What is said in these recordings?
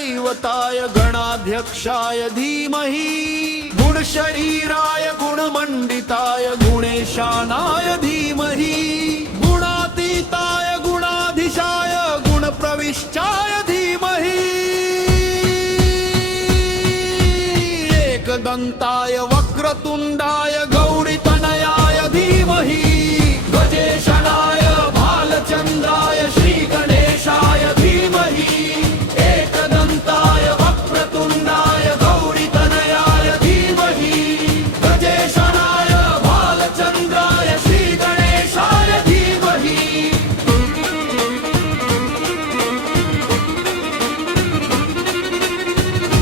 गणदैवताय गणाध्यक्षाय धीमहि गुणशरीराय गुणमण्डिताय गुणेशानाय धीमहि गुणातीताय गुणाधीशाय गुणप्रविष्टाय धीमहि एकदन्ताय वक्रतुण्डाय गौरीतनयाय धीमहि गजेशनाय भालचन्द्राय श्रीगणेशाय धीमहि एकदन्ताय वक्रतुण्डाय गौरीतनयाय धीमहि गजेशनाय भालचन्द्राय श्रीगणेशाय धीमहि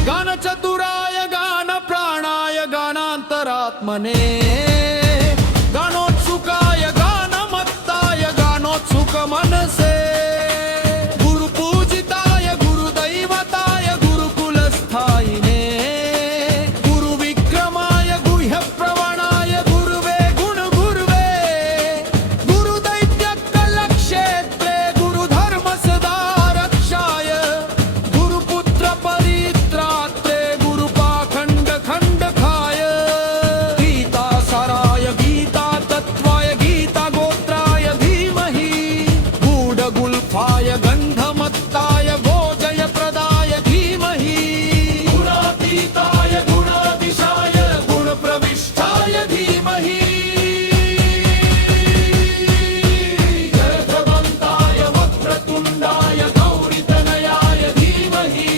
गानचतुराय गानप्राणाय गानान्तरात्मने गानोत्सुकाय गानमत्ताय गानोत्सुकमनसे गुरुपूजिताय गुरुदैवताय गुरुकुलस्थायिने गुरुविक्रमाय गुह्यप्रवणाय गुरुवे गुणगुरुवे गुरुदैत्यकलक्षेत्रे गुरुधर्मसदारक्षाय गुरुपुत्रपरित्रात्रे गुरुपाखण्डखण्डकाय गीतासाराय गीतातत्त्वाय गीतागोत्राय धीमहि गूढगुल्फाय गन्धमत्ताय गोजयप्रदाय धीमहि गुणातीताय गुणाधीशाय गुणप्रविष्टाय धीमहि गर्भवन्ताय वक्रतुण्डाय गौरीतनयाय धीमहि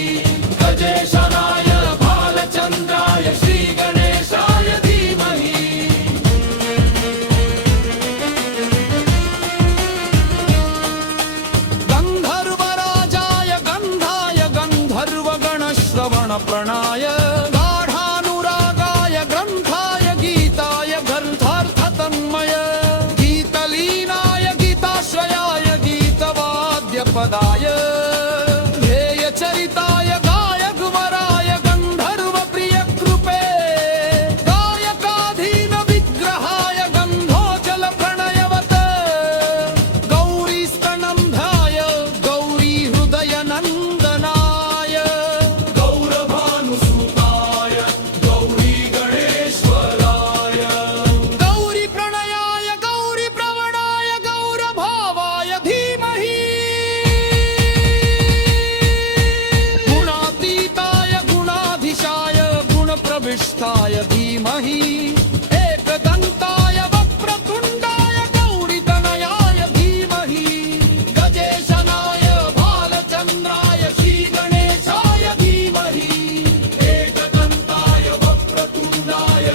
गजेशनाय भालचन्द्राय श्रीगणेशाय धीमहि गन्धर्वराजाय गन्धाय गन्धर्वगणश्रवणप्रणाय गाढानुरागाय ग्रन्थाय गीताय ग्रन्थार्थतन्मय गीतलीनाय गीताश्रयाय गीतवाद्यपदाय ध्येयचरिताय गायकवराय गन्धर्वप्रियकृपे गायकाधीनविग्रहाय गन्धोजलप्रणयवत गौरीस्तनन्धाय गौरीहृदयनन्दनाय गौरभानुसुताय गौरीगणेश्वराय गौरीप्रणयाय गौरीप्रवणाय गौरभावाय धीमहि गुणातीताय गुणाधीशाय गुणप्रविष्टाय धीमहि एकदन्ताय वक्रतुण्डाय गौरीतनयाय धीमहि गजेशनाय भालचन्द्राय श्रीगणेशाय धीमहि एकदन्ताय वक्रतुण्डाय